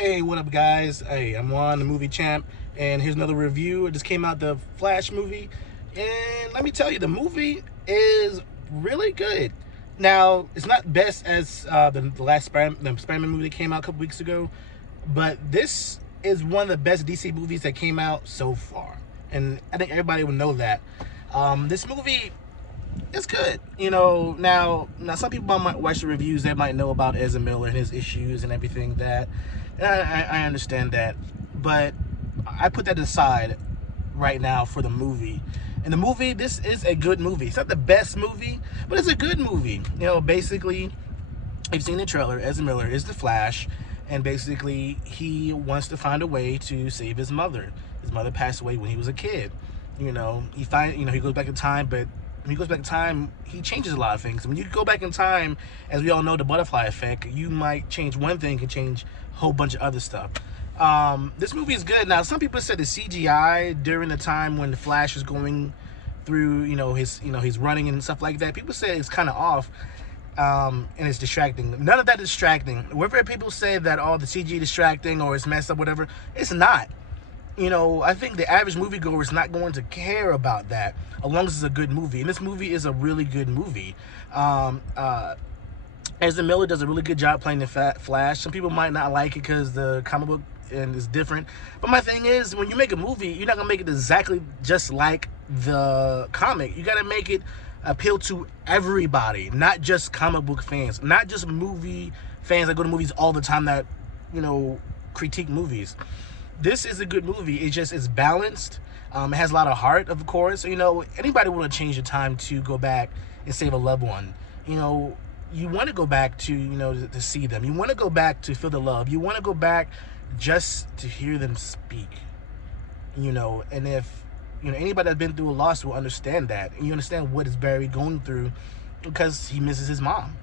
Hey, what up, guys? Hey, I'm Juan, the movie champ, and here's another review. It just came out, the Flash movie, and let me tell you, the movie is really good. Now, it's not best as the last Spider-Man movie that came out a couple weeks ago, but this is one of the best DC movies that came out so far, and I think everybody will know that. This movie, it's good. Now some people might watch the reviews. They might know about Ezra Miller and his issues and everything that. And I understand that, but I put that aside right now for the movie. And the movie, this is a good movie. It's not the best movie, but it's a good movie. Basically, if you've seen the trailer, Ezra Miller is the Flash, and basically he wants to find a way to save his mother. His mother passed away when he was a kid. He goes back in time, but when he goes back in time, he changes a lot of things. When you go back in time, as we all know, the butterfly effect, you might change one thing and change a whole bunch of other stuff. This movie is good. Now, some people said the CGI during the time when the Flash is going through, he's running and stuff like that. People say it's kind of off, and it's distracting. None of that is distracting. Wherever people say that all the CG is distracting or it's messed up, whatever, it's not. I think the average moviegoer is not going to care about that as long as it's a good movie. And this movie is a really good movie. Ezra Miller does a really good job playing the Flash. Some people might not like it because the comic book and is different. But my thing is, when you make a movie, you're not going to make it exactly just like the comic. You got to make it appeal to everybody, not just comic book fans, not just movie fans that go to movies all the time that, critique movies. This is a good movie. It's balanced. It has a lot of heart, of course. Anybody want to change the time to go back and save a loved one. You want to go back to see them. You want to go back to feel the love. You want to go back just to hear them speak. And if anybody that's been through a loss will understand that. And you understand what is Barry going through because he misses his mom.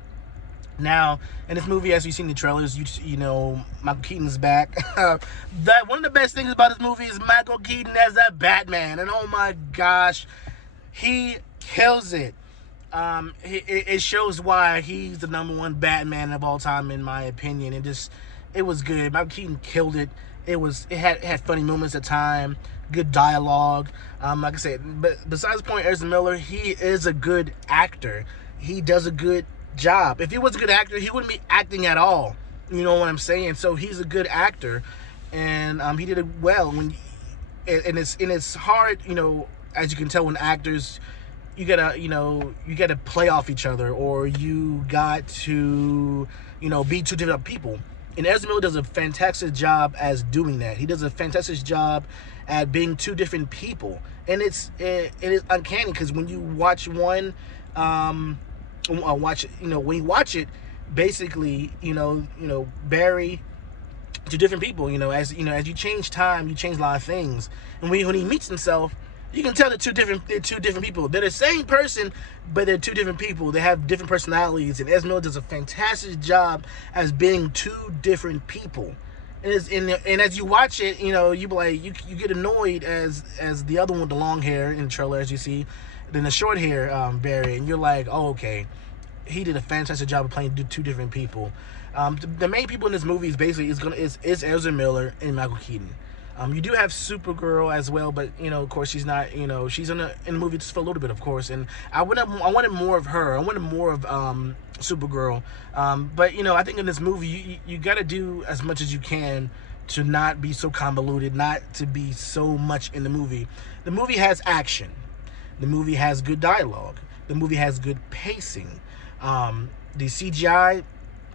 Now, in this movie, as you've seen the trailers, Michael Keaton's back. One of the best things about this movie is Michael Keaton as that Batman. And oh my gosh, he kills it. It shows why he's the #1 Batman of all time, in my opinion. It was good. Michael Keaton killed it. It had funny moments at time, good dialogue. Like I said, but besides the point, Ezra Miller, he is a good actor. He does a good job. If he was a good actor, he wouldn't be acting at all. You know what I'm saying? So he's a good actor, and he did it well. And it's hard, as you can tell, when actors, you gotta play off each other, or you got to be two different people. And Ezra Miller does a fantastic job as doing that. He does a fantastic job at being two different people, and it is uncanny because when you watch one. When you watch it, basically, Barry to different people, as you change time, you change a lot of things. And when he meets himself, you can tell they're two different people. They're the same person, but they're two different people. They have different personalities, and Ezra Miller does a fantastic job as being two different people. And as you watch it, you be like, you get annoyed as the other one with the long hair in the trailer, as you see, then the short hair Barry, and you're like, oh, okay, he did a fantastic job of playing two different people. The main people in this movie is Ezra Miller and Michael Keaton. You do have Supergirl as well, but of course she's not. She's in the movie just for a little bit, of course. And I wanted more of her. I wanted more of Supergirl. But I think in this movie you got to do as much as you can to not be so convoluted, not to be so much in the movie. The movie has action. The movie has good dialogue. The movie has good pacing. The CGI,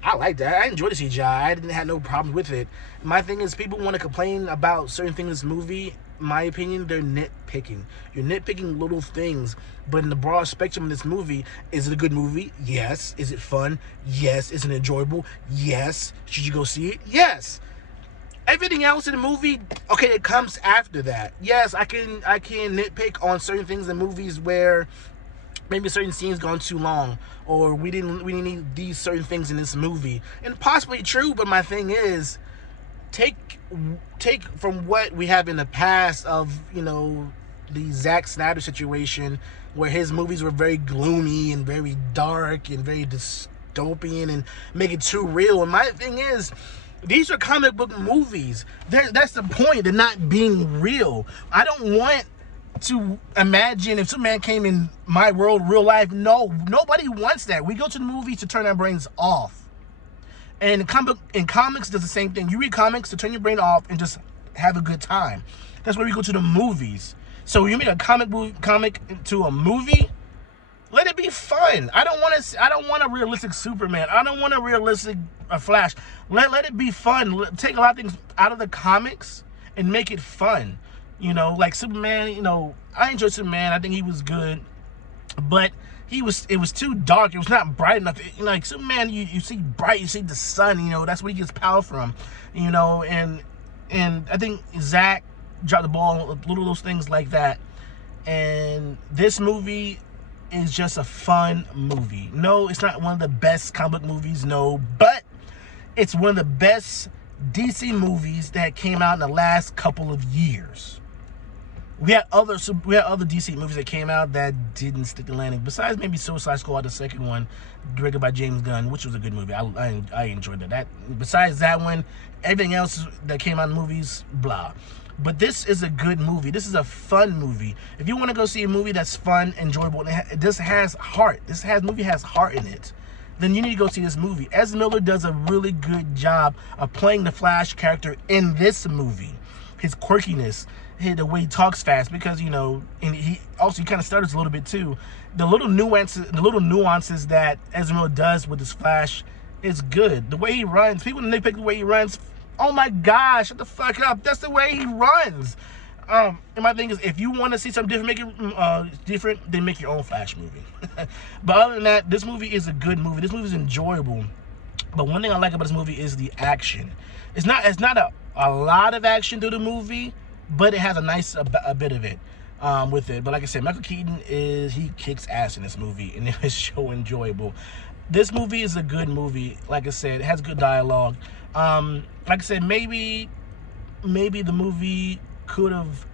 I like that. I enjoy the CGI. I didn't have no problem with it. My thing is, people want to complain about certain things in this movie. In my opinion, they're nitpicking. You're nitpicking little things, but in the broad spectrum of this movie, is it a good movie? Yes. Is it fun? Yes. Is it enjoyable? Yes. Should you go see it? Yes. Everything else in the movie, okay, it comes after that. Yes, I can nitpick on certain things in movies where maybe certain scenes gone too long, or we didn't need these certain things in this movie. And possibly true, but my thing is, take from what we have in the past of, the Zack Snyder situation, where his movies were very gloomy and very dark and very dystopian and make it too real. And my thing is, These are comic book movies. That's the point. They're not being real. I don't want to imagine if Superman came in my world, real life. No, nobody wants that. We go to the movies to turn our brains off. And comics does the same thing. You read comics to turn your brain off and just have a good time. That's why we go to the movies. So you make a comic to a movie, let it be fun. I don't want a realistic Superman. I don't want a realistic Flash. Let it be fun. Take a lot of things out of the comics and make it fun. You know, like Superman, you know, I enjoyed Superman. I think he was good. But it was too dark. It was not bright enough. You know, like Superman, you see bright, you see the sun, you know, that's where he gets power from. You know, and I think Zach dropped the ball, little those things like that. And this movie is just a fun movie. No, it's not one of the best comic movies, no, but it's one of the best DC movies that came out in the last couple of years. We had other DC movies that came out that didn't stick the landing. Besides maybe Suicide Squad, the second one, directed by James Gunn, which was a good movie. I enjoyed that. Besides that one, everything else that came out in movies, blah. But this is a good movie. This is a fun movie. If you want to go see a movie that's fun, enjoyable, this has heart. Movie has heart in it. Then you need to go see this movie. Ezra Miller does a really good job of playing the Flash character in this movie. His quirkiness, the way he talks fast, because you know, and he kind of stutters a little bit too. The little nuances that Ezra Miller does with his Flash is good. The way he runs, people nitpick the way he runs. Oh my gosh, shut the fuck up. That's the way he runs. And my thing is, if you want to see something different, make it different, then make your own Flash movie. But other than that, this movie is a good movie. This movie is enjoyable. But one thing I like about this movie is the action. It's not a lot of action through the movie, but it has a bit of it with it. But like I said, Michael Keaton he kicks ass in this movie, and it is so enjoyable. This movie is a good movie. Like I said, it has good dialogue. Like I said, maybe the movie could have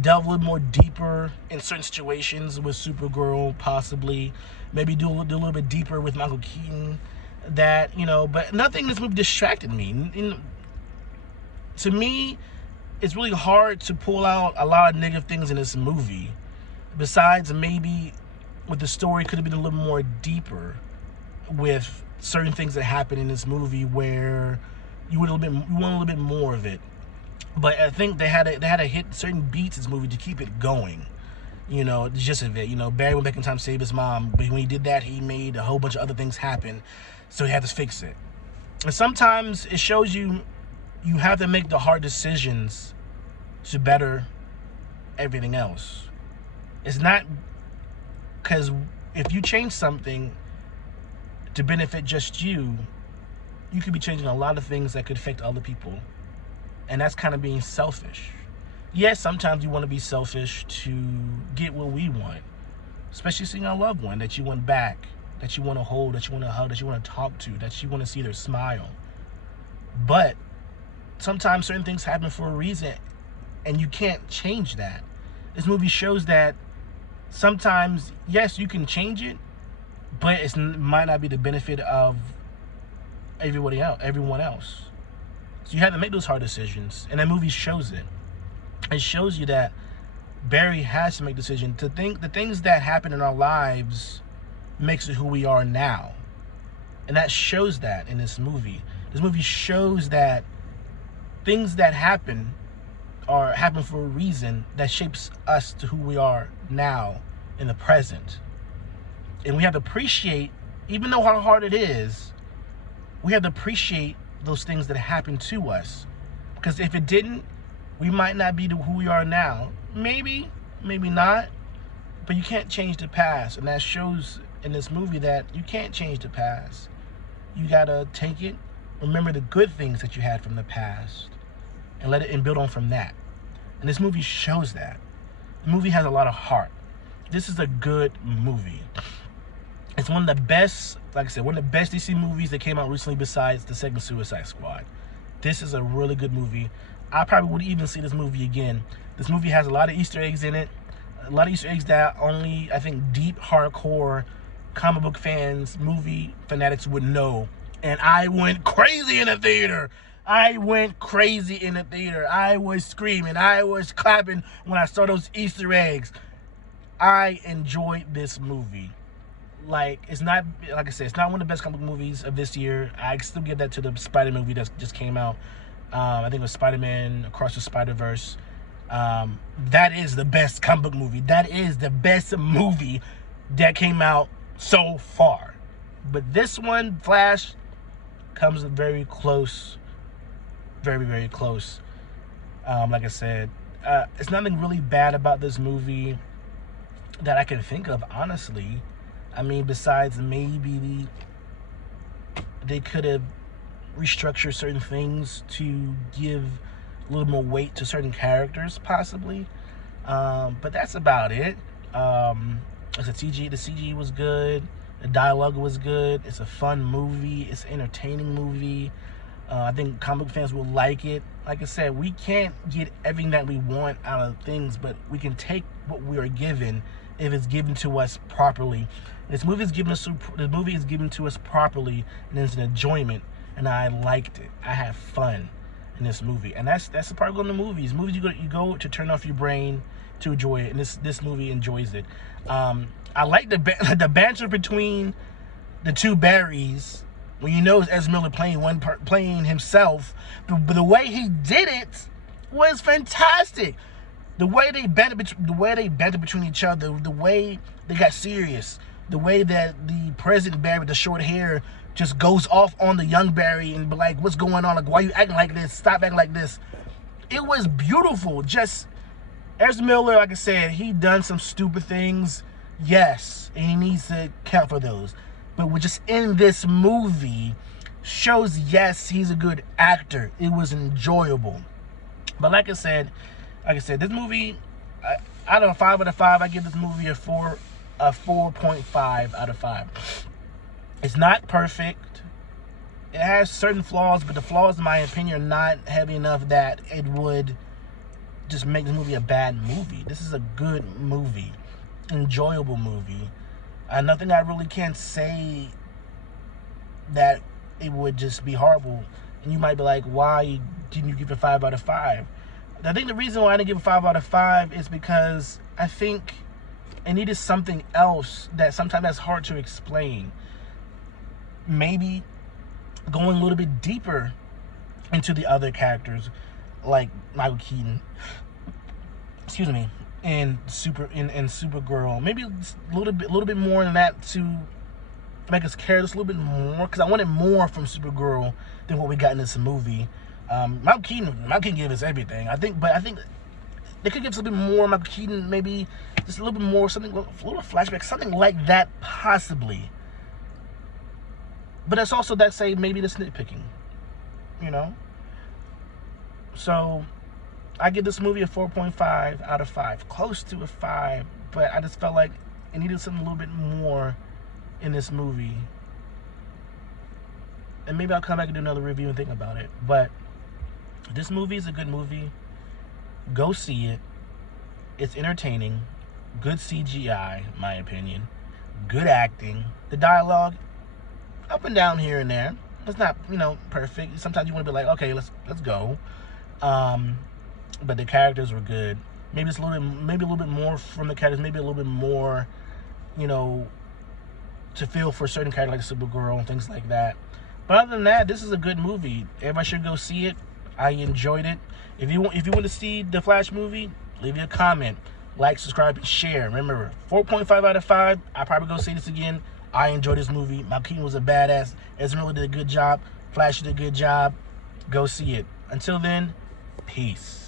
delved a little more deeper in certain situations with Supergirl, possibly. Maybe do a little bit deeper with Michael Keaton. That, you know, but nothing in this movie distracted me. To me, it's really hard to pull out a lot of negative things in this movie. Besides, maybe with the story could have been a little more deeper with certain things that happen in this movie where you want a little bit more of it. But I think they had to hit certain beats in this movie to keep it going. You know, the gist of it. You know, Barry went back in time to save his mom, but when he did that, he made a whole bunch of other things happen, so he had to fix it. And sometimes it shows you have to make the hard decisions to better everything else. It's not because if you change something to benefit just you could be changing a lot of things that could affect other people. And that's kind of being selfish. Yes, sometimes you want to be selfish to get what we want. Especially seeing a loved one that you want back, that you want to hold, that you want to hug, that you want to talk to, that you want to see their smile. But sometimes certain things happen for a reason, and you can't change that. This movie shows that sometimes, yes, you can change it, but it might not be the benefit of everyone else. So you have to make those hard decisions, and that movie shows it. It shows you that Barry has to make decisions. To think the things that happen in our lives makes it who we are now, and that shows that in this movie. This movie shows that things that happen for a reason that shapes us to who we are now in the present. And we have to appreciate, even though how hard it is, we have to appreciate those things that happen to us. Because if it didn't, we might not be who we are now. Maybe not. But you can't change the past. And that shows in this movie that you can't change the past. You gotta take it, remember the good things that you had from the past, and let it and build on from that. And this movie shows that. The movie has a lot of heart. This is a good movie. It's one of the best, like I said, one of the best DC movies that came out recently besides the second Suicide Squad. This is a really good movie. I probably would even see this movie again. This movie has a lot of Easter eggs in it. A lot of Easter eggs that only, I think, deep, hardcore comic book fans, movie fanatics would know. And I went crazy in the theater. I went crazy in the theater. I was screaming. I was clapping when I saw those Easter eggs. I enjoyed this movie. Like, it's not, like I said, it's not one of the best comic movies of this year. I still give that to the Spider-Man movie that just came out. I think it was Spider-Man Across the Spider-Verse. That is the best comic book movie. That is the best movie that came out so far. But this one, Flash, comes very close. Very, very close. Like I said, it's nothing really bad about this movie that I can think of, honestly. I mean, besides maybe they could have restructured certain things to give a little more weight to certain characters, possibly. But that's about it. The CG was good. The dialogue was good. It's a fun movie. It's an entertaining movie. I think comic fans will like it. Like I said, we can't get everything that we want out of things, but we can take what we are given if it's given to us properly. This movie is given to us properly, and it's an enjoyment. And I liked it. I had fun in this movie, and that's the part of going to movies. Movies you go to turn off your brain to enjoy it, and this movie enjoys it. I like the banter between the two Barrys. When you know it's Ezra Miller playing himself, but the way he did it was fantastic. The way they banter between each other, the way they got serious, the way that the President Barry with the short hair just goes off on the young Barry and be like, "What's going on? Like, why are you acting like this? Stop acting like this." It was beautiful. Just Ezra Miller, like I said, he done some stupid things, yes, and he needs to count for those. But we're just in this movie shows, yes, he's a good actor. It was enjoyable. But like I said, this movie, out of a 5 out of 5, I give this movie a 4.5 out of 5. It's not perfect. It has certain flaws, but the flaws, in my opinion, are not heavy enough that it would just make this movie a bad movie. This is a good movie, enjoyable movie. Nothing I really can't say that it would just be horrible. And you might be like, why didn't you give it a 5 out of 5? I think the reason why I didn't give it a 5 out of 5 is because I think it needed something else that sometimes that's hard to explain. Maybe going a little bit deeper into the other characters, like Michael Keaton, and Supergirl. Maybe a little bit more than that to make us care just a little bit more, because I wanted more from Supergirl than what we got in this movie. Michael Keaton gave us everything. I think they could give us a little bit more. Michael Keaton, maybe just a little bit more, a little flashback, something like that, possibly. But it's also that say maybe the nitpicking, you know. So I give this movie a 4.5 out of 5, close to a 5. But I just felt like it needed something a little bit more in this movie. And maybe I'll come back and do another review and think about it. But this movie is a good movie. Go see it. It's entertaining. Good CGI, in my opinion. Good acting. The dialogue, up and down here and there. It's not, perfect. Sometimes you want to be like, okay, let's go. But the characters were good. Maybe a little bit more from the characters. Maybe a little bit more, to feel for certain characters like Supergirl and things like that. But other than that, this is a good movie. Everybody should go see it. I enjoyed it. If you want to see the Flash movie, leave me a comment, like, subscribe, and share. Remember, 4.5 out of 5. I probably go see this again. I enjoyed this movie. Michael Keaton was a badass. Ezra Miller did a good job. Flash did a good job. Go see it. Until then, peace.